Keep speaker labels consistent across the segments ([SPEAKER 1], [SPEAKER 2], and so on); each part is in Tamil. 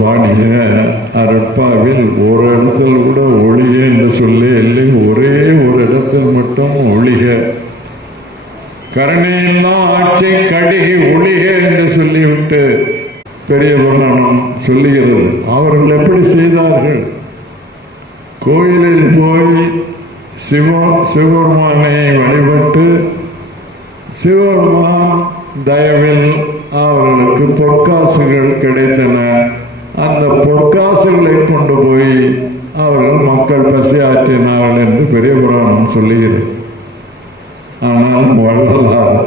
[SPEAKER 1] பாடிய அரட்பாவில் ஒரு இடத்தில் கூட ஒளிக என்று சொல்லி இல்லை. ஒரே ஒரு இடத்தில் மட்டும் ஒளிக. கருணையெல்லாம் ஆட்சி கடிகை ஒளிக என்று சொல்லிவிட்டு பெரிய புராணம் சொல்லுகிறது. அவர்கள் எப்படி செய்தார்கள்? கோயிலில் போய் சிவ சிவபெருமானை வழிபட்டு சிவபெருமான் தயவில் அவர்களுக்கு பொற்காசுகள் கிடைத்தன. அந்த பொற்காசுகளை கொண்டு போய் அவர்கள் மக்கள் பசியாற்றினார்கள் என்று பெரிய புராணம் சொல்லுகிறது. ஆனால் வள்ளலார்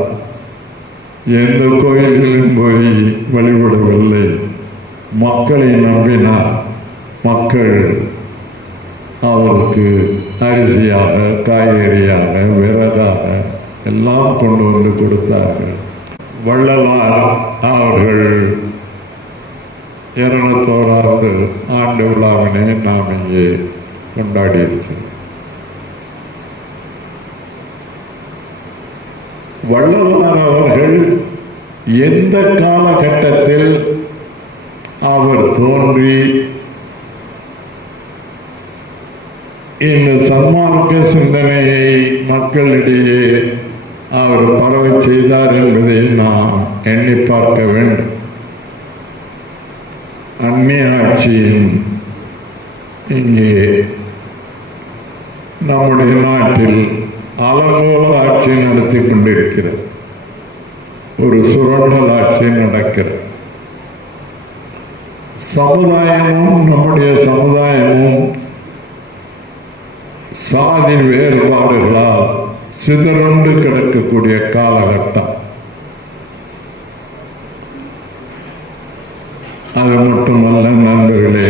[SPEAKER 1] எந்த கோயில்களிலும் போய் வழிபடவில்லை. மக்களை நம்பினார். மக்கள் அவருக்கு அரிசியாக காய்கறியாக விறகாக எல்லாம் கொண்டு வந்து கொடுத்தார்கள். வள்ளலார் அவர்கள் இருநூத்தோராவது ஆண்டு விழாவினை நாம் இங்கே கொண்டாடி இருக்கிறோம் வள்ளலார் அவர்கள் எந்த காலகட்டத்தில் அவர் தோன்றி இந்த சன்மார்க்க சிந்தனையை மக்களிடையே அவர் பரவ செய்தார் என்பதை நாம் எண்ணி பார்க்க வேண்டும். அந்நிய இங்கே நம்முடைய நாட்டில் அலங்கோல ஆட்சி நடத்தி கொண்டிருக்கிறது ஒரு சுரண்டல் ஆட்சி நடக்கிறது சமுதாயமும் நம்முடைய சமுதாயமும் சாதி வேறுபாடுகளால் சிதறண்டு கிடக்கக்கூடிய காலகட்டம் அது மட்டுமல்ல நண்பர்களே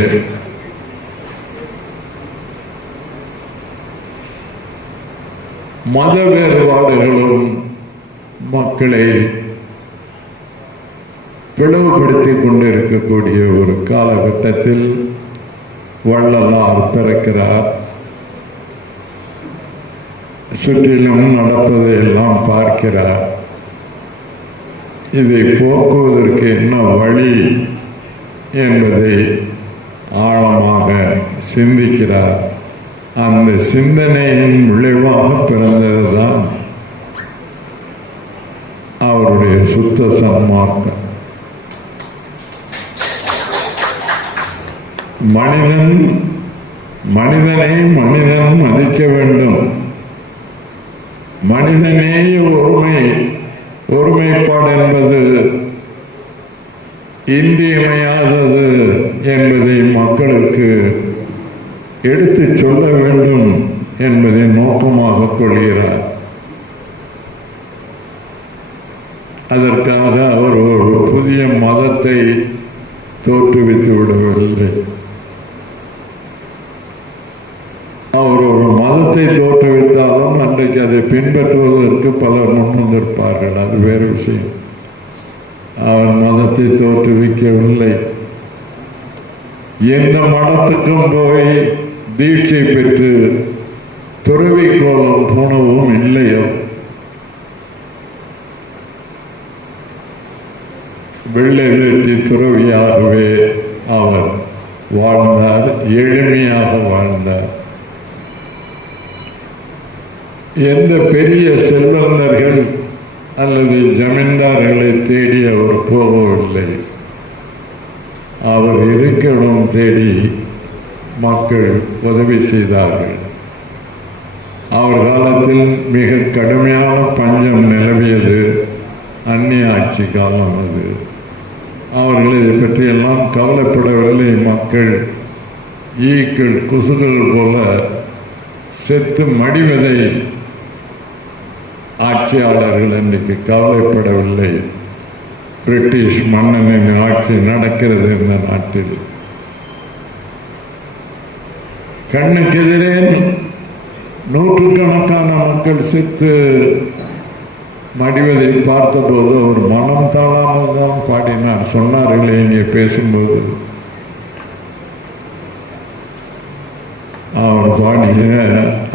[SPEAKER 1] மத வேறுபாடுகளும் மக்களை பிளவுபடுத்திக் கொண்டிருக்கக்கூடிய ஒரு காலகட்டத்தில் வள்ளலார் பிறக்கிறார். சுற்றிலும் நடப்பதை எல்லாம் பார்க்கிறார். இதை போக்குவதற்கு என்ன வழி? என்பதை ஆழமாக சிந்திக்கிறார். அந்த சிந்தனையின் விளைவாக பிறந்ததுதான் அவருடைய சுத்த சன்மார்க்கம். மனிதன் மனிதனை மனிதன் மதிக்க வேண்டும். மனிதனே ஒருமை ஒருமைப்பாடு என்பது இன்றியமையாதது என்பதை மக்களுக்கு எடுத்துச் சொல்ல வேண்டும் என்பதை நோக்கமாக கொள்கிறார். அதற்காக அவர் ஒரு புதிய மதத்தை தோற்றுவித்து விடவில்லை. அவர் ஒரு மதத்தை தோற்றுவித்தாலும் அன்றைக்கு அதை பின்பற்றுவதற்கு பலர் முன்வந்திருப்பார்கள். அது வேறு விஷயம். அவன் மதத்தை தோற்றுவிக்கவில்லை. எந்த மடத்துக்கும் போய் தீட்சை பெற்று துறவி போனவும் இல்லையோ? வெள்ளை வேட்டி துறவியாகவே அவர் வாழ்ந்தார் எளிமையாக வாழ்ந்தார். எந்த பெரிய செல்வந்தர்கள் அல்லது ஜமீன்தார்களை தேடி அவர் போகவில்லை. அவர் இருக்கிடம் தேடி மக்கள் உதவி செய்தார்கள். அவர் காலத்தில் மிக கடுமையான பஞ்சம் நிலவியது அந்நிய ஆட்சி காலம் அது. அவர்கள் இதை பற்றியெல்லாம் கவலைப்படவில்லை. மக்கள் ஈக்கள் கொசுகள் போல செத்து மடிவதை ஆட்சியாளர்கள் இன்றைக்கு கவலைப்படவில்லை. பிரிட்டிஷ் மன்னனின் ஆட்சி நடக்கிறது இந்த நாட்டில். கண்ணுக்கெதிரே நூற்றுக்கணக்கான மக்கள் செத்து மடிவதை பார்த்தபோது ஒரு மனம் தாழாமல் தான் பாடினார். சொன்னார்களே இங்கே பேசும்போது. பாடிய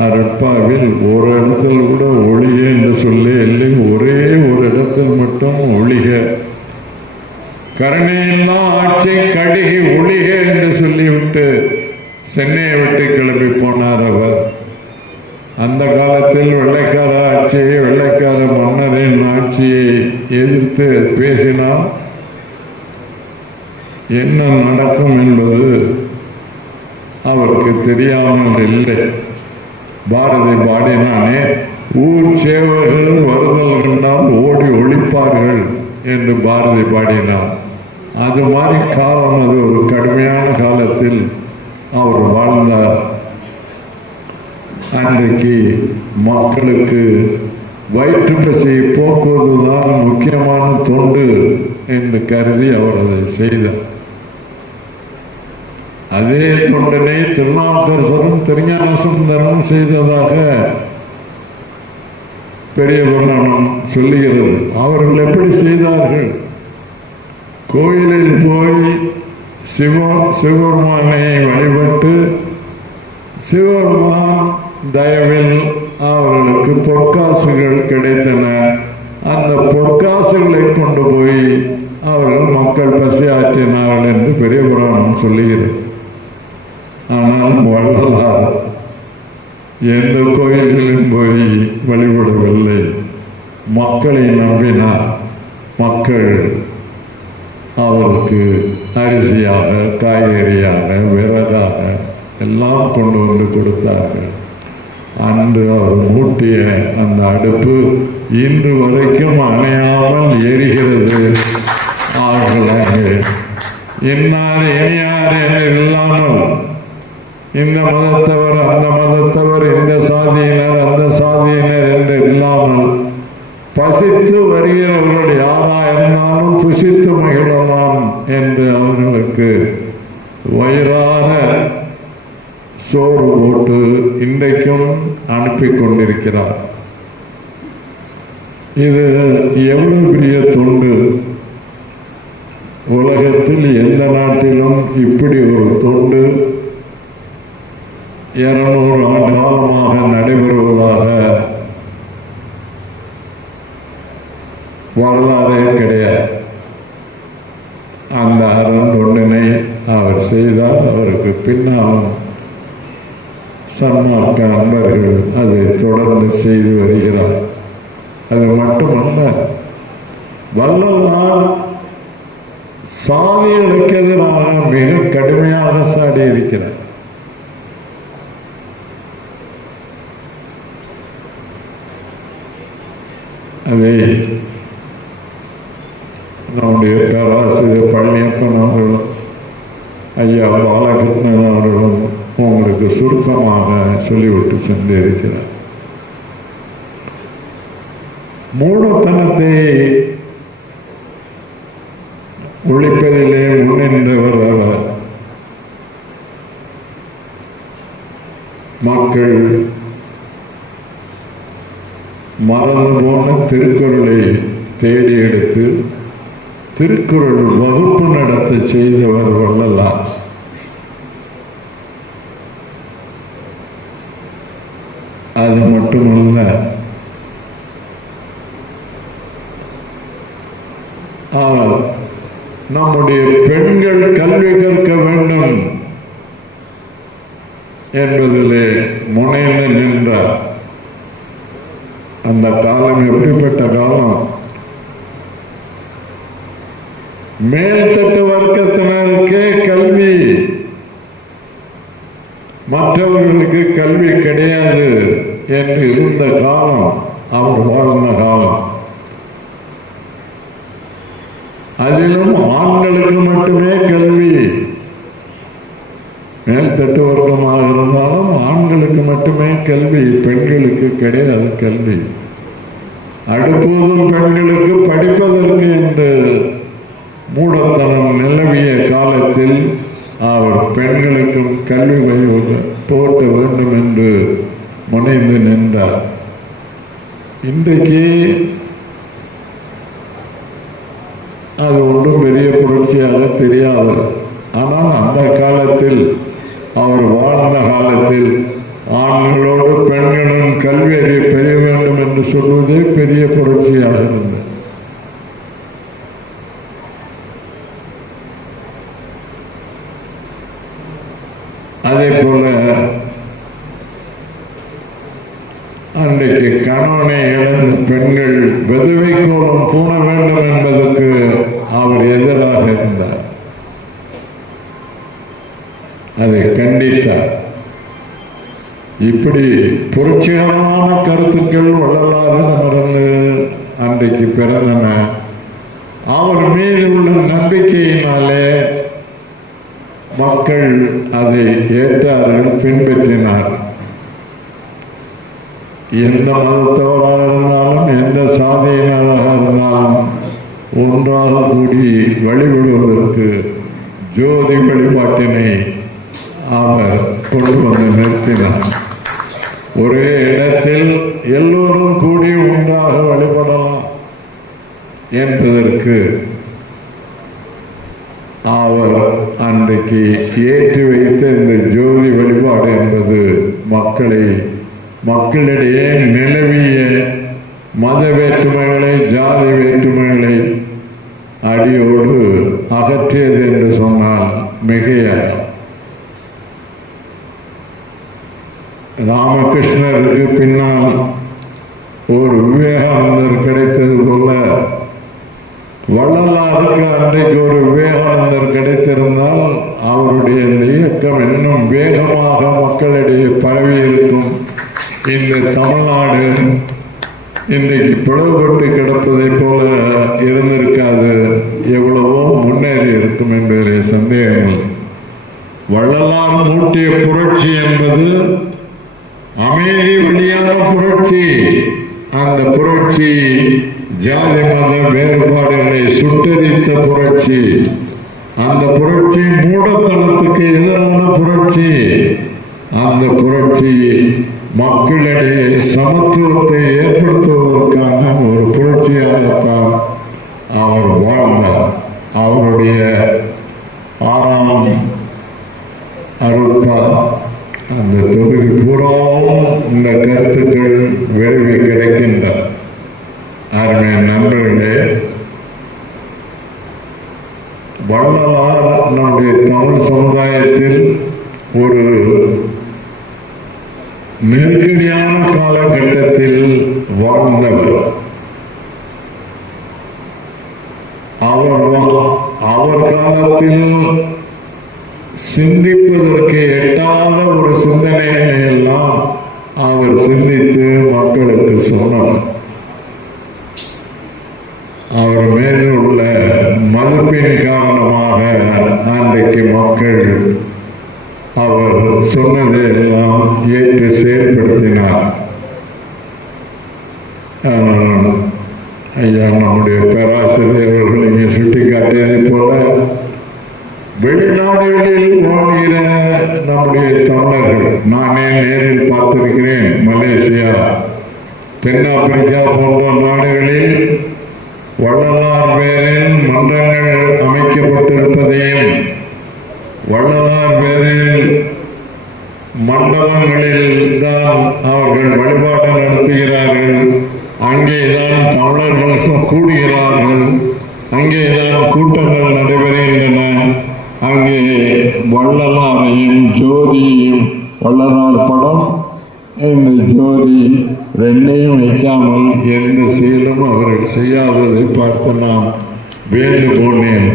[SPEAKER 1] அருட்பாவில் ஒரு இடத்தில் கூட ஒளிய என்று சொல்லி இல்லை. ஒரே ஒரு இடத்தில் மட்டும் ஒளிக. கருணையெல்லாம் ஆட்சி கடிகை ஒளிக என்று சொல்லிவிட்டு சென்னையை விட்டு கிளம்பி போனார் அவர். அந்த காலத்தில் வெள்ளைக்கார ஆட்சியை வெள்ளைக்கார மன்னரின் ஆட்சியை எதிர்த்து பேசினால் என்ன நடக்கும் என்பது அவருக்கு தெரியாமல் இல்லை பாரதி பாடினானே ஊர் சேவகர்கள் வருதல் கண்டால் ஓடி ஒழிப்பார்கள் என்று பாரதி பாடினார். அது மாதிரி காலம் அது ஒரு கடுமையான காலத்தில் அவர் வாழ்ந்தார். அன்றைக்கு மக்களுக்கு வயிற்று பசியை போக்குவதுதான் முக்கியமான தொண்டு என்று கருதி அவர் அதை செய்தார். அதே தொண்டனை திருநாவுக்கரசரும் திருஞான சுந்தரம் செய்ததாக பெரிய புராணம் சொல்லுகிறது. அவர்கள் எப்படி செய்தார்கள்? கோயிலில் போய் சிவ சிவபெருமானை வழிபட்டு சிவபெருமான் தயவில் அவர்களுக்கு பொற்காசுகள் கிடைத்தன. அந்த பொற்காசுகளை கொண்டு போய் அவர்கள் மக்கள் பசி ஆற்றினார்கள் என்று பெரிய புராணம் சொல்லுகிறது. ஆனால் வள்ளலார் எந்த கோயில்களிலும் போய் வழிபடவில்லை. மக்களை நம்பினார் மக்கள் அவருக்கு அரிசியாக காய்கறியாக விறகாக எல்லாம் கொண்டு வந்து கொடுத்தார்கள். அன்று அவர் மூட்டிய அந்த அடுப்பு இன்று வரைக்கும் அணையாமல் எரிகிறது. அவர்களாக இன்னார் இனியார் என இல்லாமல் இந்த மதத்தவர் அந்த மதத்தவர் இந்த சாதியினர் அந்த சாதியினர் என்று இல்லாமல் பசித்து வருகிறவர்கள் யாரா இருந்தாலும் புசித்து மகிழலாம் என்று அவர்களுக்கு வயிறான சோறு போட்டு இன்றைக்கும் அனுப்பி கொண்டிருக்கிறார். இது எவ்வளவு பெரிய தொண்டு? உலகத்தில் எந்த நாட்டிலும் இப்படி ஒரு தொண்டு இருநூறு ஆண்டு காலமாக நடைபெறுவதாக வரலாறே கிடையாது அந்த அறந்தொண்டினை அவர் செய்தால் அவருக்கு பின்னாலும் சன்மார்க்க அன்பர்கள் அதை தொடர்ந்து செய்து வருகிறார். அது மட்டுமல்ல வல்லலார் சாதிகளுக்கு எதிராக மிக கடுமையாக சாடி இருக்கிறார் அதை நம்முடைய பேராசிரியர் பழனியப்பன் அவர்களும் ஐயா பாலகிருஷ்ணன் அவர்களும் உங்களுக்கு சுருக்கமாக சொல்லிவிட்டு சென்றிருக்கிறார். மூடத்தனத்தை ஒழிப்பதிலே முன்னின்றவர் அவர். மக்கள் மறந்து போன திருக்குறளை தேடி எடுத்து திருக்குறள் வகுப்பு நடத்த செய்தவர் வள்ளலார். அது மட்டுமல்ல ஆனால் நம்முடைய பெண்கள் கல்வி கற்க வேண்டும் என்பதிலே முனைந்து நின்றார். அந்த காலம் எப்படிப்பட்ட காலம்? மேல்தட்டு வர்க்கத்தினருக்கு கல்வி. மற்றவர்களுக்கு கல்வி கிடையாது என்று இருந்த காலம் அவர் வாழ்ந்த காலம். அதிலும் ஆண்களுக்கு மட்டுமே கல்வி. மேல்தட்டு வர்க்கமாக இருந்தாலும் ஆண்களுக்கு மட்டுமே கல்வி பெண்களுக்கு கிடையாது கல்வி. அடுப்பதும் பெண்களுக்கு படிப்பதற்கு என்று மூடத்தனம் நிலவிய காலத்தில் அவர் பெண்களுக்கும் கல்வி போட்ட வேண்டும் என்று முனைந்து நின்றார். இன்றைக்கு அது ஒன்றும் பெரிய புரட்சியாக தெரியாது. ஆனால் அந்த காலத்தில் அவர் வாழ்ந்த காலத்தில் ஆண்களோடு பெண்களும் கல்வி அறிய பெரிய வேண்டும் என்று சொல்வதே பெரிய புரட்சியாக இருந்தது. அதே போல அன்றைக்கு கணவனை இழந்த பெண்கள் வெதுவை கோலம் பூண வேண்டும் என்பதற்கு அவர் எதிராக இருந்தார். அதை கண்டித்தார். இப்படி புரட்சிகரமான கருத்துக்கள் வள்ளலாறு நம்மிருந்து அன்றைக்கு பிறந்தன. அவர் மீது உள்ள நம்பிக்கையினாலே மக்கள் அதை ஏற்றார்கள் பின்பற்றினார். எந்த மதத்தவராக இருந்தாலும் எந்த சாதியினராக இருந்தாலும் ஒன்றாக கூடி வழிபடுவதற்கு ஜோதி வழிபாட்டினை அவர் கொண்டு வந்து நிறுத்தினார். ஒரே இடத்தில் எல்லோரும் கூடி ஒன்றாக வழிபடலாம் என்பதற்கு அவர் அன்றைக்கு ஏற்றி வைத்த இந்த ஜோதி வழிபாடு என்பது மக்களை மக்களிடையே நிலவிய மத வேற்றுமைகளை ஜாதி வேற்றுமைகளை அடியோடு அகற்றியது என்று சொன்னால் மிகையாக ராமகிருஷ்ணருக்கு பின்னால் ஒரு விவேகானந்தர் கிடைத்தது போல வள்ளலாருக்கு அன்றைக்கு ஒரு விவேகானந்தர் கிடைத்திருந்தால் அவருடைய இந்த இயக்கம் இன்னும் வேகமாக மக்களிடையே பரவி இருக்கும் இந்த தமிழ்நாடு இன்றைக்கு பிளவுபட்டு கிடப்பதைப் போல இருந்திருக்காது. எவ்வளவோ முன்னேறி இருக்கும் என்பதிலே சந்தேகங்கள் வள்ளலார் மூட்டிய புரட்சி என்பது அமைதி வழியான புரட்சி. அந்த புரட்சி ஜாதி மத வேறுபாடுகளை சுட்டரித்த புரட்சி. அந்த புரட்சி மூடத்தனத்துக்கு எதிரான புரட்சி. அந்த புரட்சி மக்களிடையே சமத்துவத்தை ஏற்படுத்துவதற்கான ஒரு புரட்சியாகத்தான் அவர் வாழ்ந்தார். அவருடைய ஆறாம் அருட்பா அந்த தொகுதி பூராவும் இந்த கருத்துக்கள் விரைவில் கிடைக்கின்றன. அருமை நண்பர்களே வள்ளலார் நம்முடைய தமிழ் சமுதாயத்தில் ஒரு நெருக்கடியான காலகட்டத்தில் வாழ்ந்தவர். அவர் வா- அவர் காலத்தில் சிந்திப்பதற்கு எட்டாத ஒரு சிந்தனைகளை எல்லாம் அவர் சிந்தித்து மக்களுக்கு சொன்னார் அவர் மேல் உள்ள மதிப்பின் காரணமாக அன்றைக்கு மக்கள் அவர் சொன்னதை எல்லாம் ஏற்று செயல்படுத்தினார். ஐயா நம்முடைய பேராசிரியர் அவர்கள் இங்கே சுட்டிக்காட்டியதை போல வெளிநாடுகளில் வாழ்கிற நம்முடைய தமிழர்கள் நானே நேரில் பார்த்திருக்கிறேன் மலேசியா தென்னாப்பிரிக்கா போன்ற நாடுகளில் வள்ளலார் பேரில் மன்றங்கள் அமைக்கப்பட்டிருப்பதையும் வள்ளலார் பேரில் மண்டபங்களில் தான் அவர்கள் வழிபாடு நடத்துகிறார்கள். அங்கேதான் தமிழர்கள் கூடுகிறார்கள். அங்கேதான் கூட்டங்கள் நடைபெறுகின்றன. அங்கே வள்ளலாரையும் ஜோதியையும் வள்ளலார் படம் இந்த ஜோதி ரெண்டையும் வைக்காமல் எந்த செயலும் அவர்கள் செய்யாததை பார்த்து நான் வேண்டு போனேன்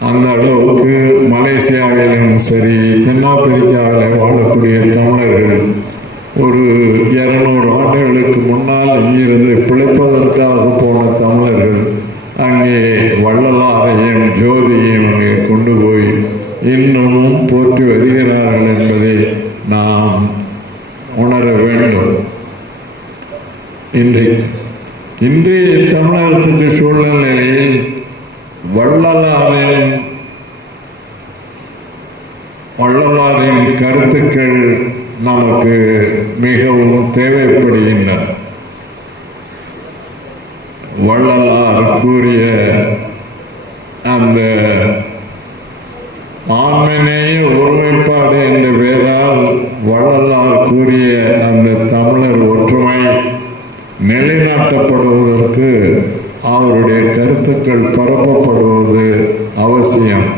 [SPEAKER 1] அந்த அளவுக்கு மலேசியாவிலும் சரி தென்னாப்பிரிக்காவில் வாழக்கூடிய தமிழர்கள் ஒரு இரநூறு ஆண்டுகளுக்கு முன்னால் இங்கிருந்து பிழைப்பதற்காக போன தமிழர்கள் அங்கே வள்ளலாரையும் ஜோதியையும் அங்கே கொண்டு போய் இன்னமும் போற்றி வருகிறார்கள் என்பதை நாம் உணர வேண்டும். இன்றைக்கு இன்றைய தமிழகத்துக்கு சூழ்நிலை வள்ளலாரின் வள்ளலாரின் கருத்துக்கள் நமக்கு மிகவும் தேவைப்படுகின்றன. வள்ளலார் கூறிய அந்த ஆண்மனேய ஒருமைப்பாடு என்ற பெயரால் வள்ளலார் கூறிய அந்த தமிழர் ஒற்றுமை நிலைநாட்டப்படுவதற்கு அவருடைய கருத்துக்கள் பரப்பப்படுவது அவசியம்.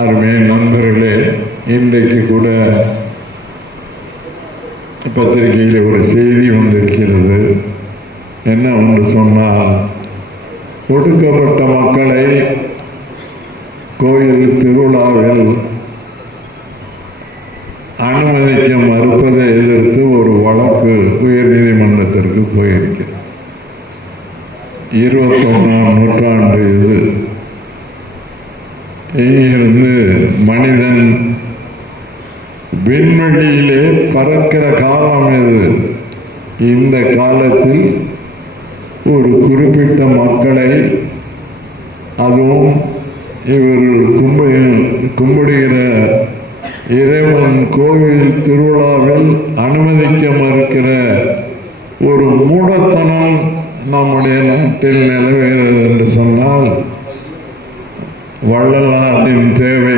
[SPEAKER 1] அருமே நண்பர்களே இன்றைக்கு கூட பத்திரிகையில் ஒரு செய்தி வந்திருக்கிறது. என்ன ஒன்று சொன்னால் ஒடுக்கப்பட்ட மக்களை கோயில் திருவிழாவில் அனுமதிக்க மறுப்பதை எதிர்த்து ஒரு வழக்கு உயர்நீதிமன்றத்திற்கு போயிருக்கிறது இருபத்தொன்னாம் நூற்றாண்டு இது. இங்கிருந்து மனிதன் விண்வெளியிலே பறக்கிற காலம் இது இந்த காலத்தில் ஒரு குறிப்பிட்ட மக்களை அதுவும் இவர்கள் கும்ப கும்பிடுகிற இறைவன் கோவில் திருவிழாவில் அனுமதிக்க மறுக்கிற ஒரு மூடத்தனம் நம்முடைய நாட்டில் நிலவுகிறது என்று சொன்னால் வள்ளலாரின் தேவை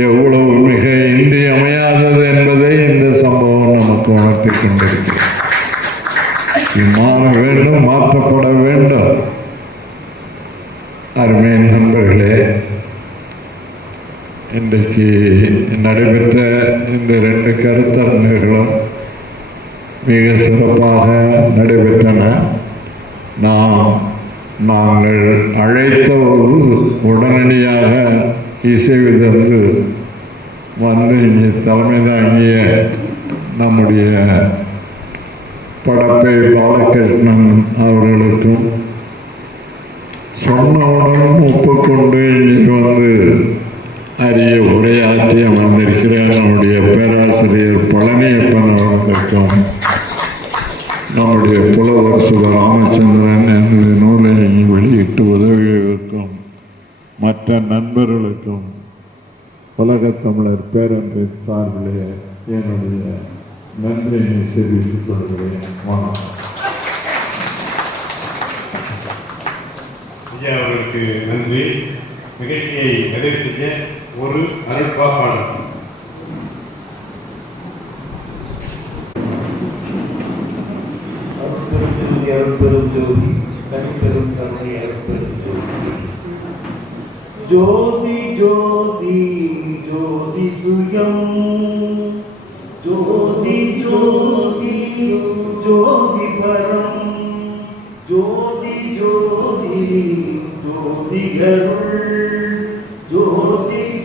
[SPEAKER 1] எவ்வளவு மிக இன்றியமையாதது என்பதை இந்த சம்பவம் நமக்கு உணர்த்தி கொண்டிருக்கிறது. வேண்டும் மாற்றப்பட வேண்டும். அருமையின் நண்பர்களே இன்றைக்கு நடைபெற்ற இந்த ரெண்டு கருத்தரங்குகளும் மிக சிறப்பாக நடைபெற்றன. நாம் நாங்கள் அழைத்த ஒரு உடனடியாக இசைவிதந்து வந்து இங்கே தலைமை தாங்கிய நம்முடைய படப்பை பாலகிருஷ்ணன் அவர்களுக்கும் சொன்னவுடன் ஒப்புக்கொண்டு இங்கே வந்து அரிய உரையாற்றி அமர்ந்திருக்கிற நம்முடைய பேராசிரியர் பழனியப்பன் அவர்களுக்கும் நம்முடைய புலவர் சுக ராமச்சந்திரன் என்னுடைய நூலை வெளியிட்டு உதவியவருக்கும் மற்ற நண்பர்களுக்கும் உலகத் தமிழர் பேரன்பின் சார்பிலே என்னுடைய நன்றியை தெரிவித்துக் கொள்கிறேன். வணக்கம்.
[SPEAKER 2] ஐயா அவர்களுக்கு நன்றி. நிகழ்ச்சியை நிறைவு செய்ய ஒரு அருட்பாப்பாளர்
[SPEAKER 3] அருட்பெரும் ஜோதி தனிப்பெரும் அருட்பெரும் ஜோதி ஜோதி ஜோதி ஜோதி சுயம். ஜோதி ஜோதி ஜோதி பரம். ஜோதி ஜோதி ஜோதி கருள்.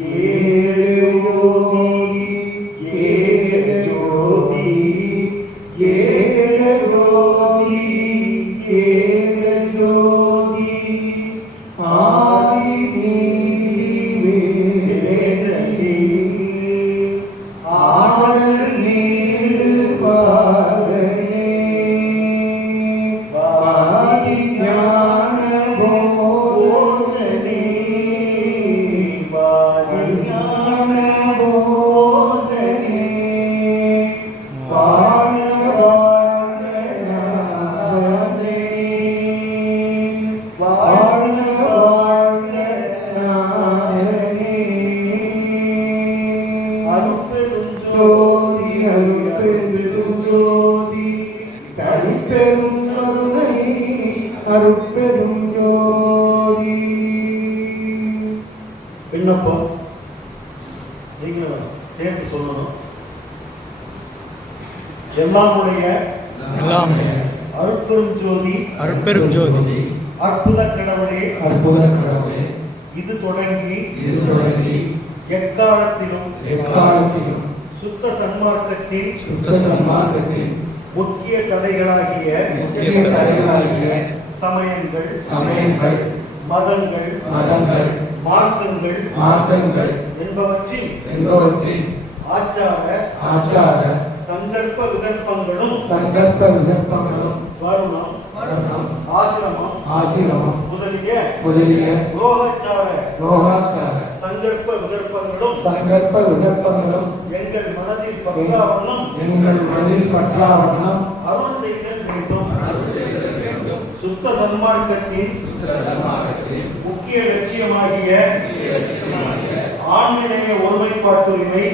[SPEAKER 3] Yeah.
[SPEAKER 4] அருட்பெரும் ஜோதி.
[SPEAKER 3] அற்புத கடவுளே
[SPEAKER 4] அற்புத கடவுளே
[SPEAKER 3] இது தொடங்கி
[SPEAKER 4] இது தொடங்கி
[SPEAKER 3] எக்காலத்திலும்
[SPEAKER 4] எக்காலத்திலும்
[SPEAKER 3] சுத்த சன்மார்க்கத்தின்
[SPEAKER 4] சுத்த சன்மார்க்கத்தின்
[SPEAKER 3] முக்கிய தடைகளாகிய
[SPEAKER 4] முக்கிய தடைகளாகிய
[SPEAKER 3] சமயங்கள்
[SPEAKER 4] சமயங்கள்
[SPEAKER 3] மதங்கள்
[SPEAKER 4] மதங்கள்
[SPEAKER 3] மார்க்கங்கள்
[SPEAKER 4] மார்க்கங்கள்
[SPEAKER 3] என்பவற்றின்
[SPEAKER 4] என்பவற்றின்
[SPEAKER 3] ஆச்சார
[SPEAKER 4] ஆச்சார
[SPEAKER 3] சங்கல்ப விகல்பங்களும்
[SPEAKER 4] சங்கல்ப விகல்பங்களும்
[SPEAKER 3] வருணம்
[SPEAKER 4] வர்ணம்
[SPEAKER 3] ஆசிரமம்.
[SPEAKER 4] ஆசிரமம்.
[SPEAKER 3] முதலிய
[SPEAKER 4] முதலிய
[SPEAKER 3] யோகாச்சார
[SPEAKER 4] யோகாச்சார
[SPEAKER 3] சங்கல்ப விகல்பங்களும்
[SPEAKER 4] சங்கல்ப விகல்பங்களும்
[SPEAKER 3] எங்கள் மனதில் பற்றாவண்ணம்.
[SPEAKER 4] எங்கள் மனதில் பற்றாவண்ணம்.
[SPEAKER 3] அருள் செய்தல் வேண்டும். சுத்த சன்மார்க்கத்தின் முக்கிய லட்சியமாகிய ஆண்மநேய ஒருமைப்பாட்டுரிமை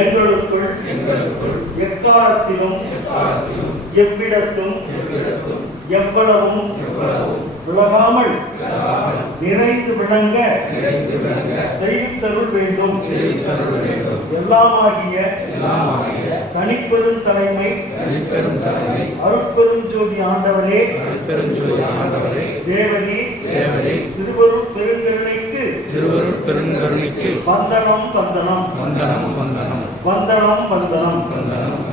[SPEAKER 3] எங்களுக்குள் எக்காலத்திலும் எவ்விடத்தும் எவ்வளவும் விலகாமல் நிறைந்து விளங்க செய்தித்தருள் வேண்டும். எல்லாமாகிய தனிப்பெரும் தலைமை அருட்பெருஞ்சோதி ஆண்டவரே தேவனே திருவருள் பெருங்கருணைக்கு
[SPEAKER 5] திருவருட் பெருங்கருணைக்கு
[SPEAKER 3] வந்தனம். வந்தனம்
[SPEAKER 5] வந்தனம் வந்தனம்
[SPEAKER 3] வந்தனம். வந்தனம்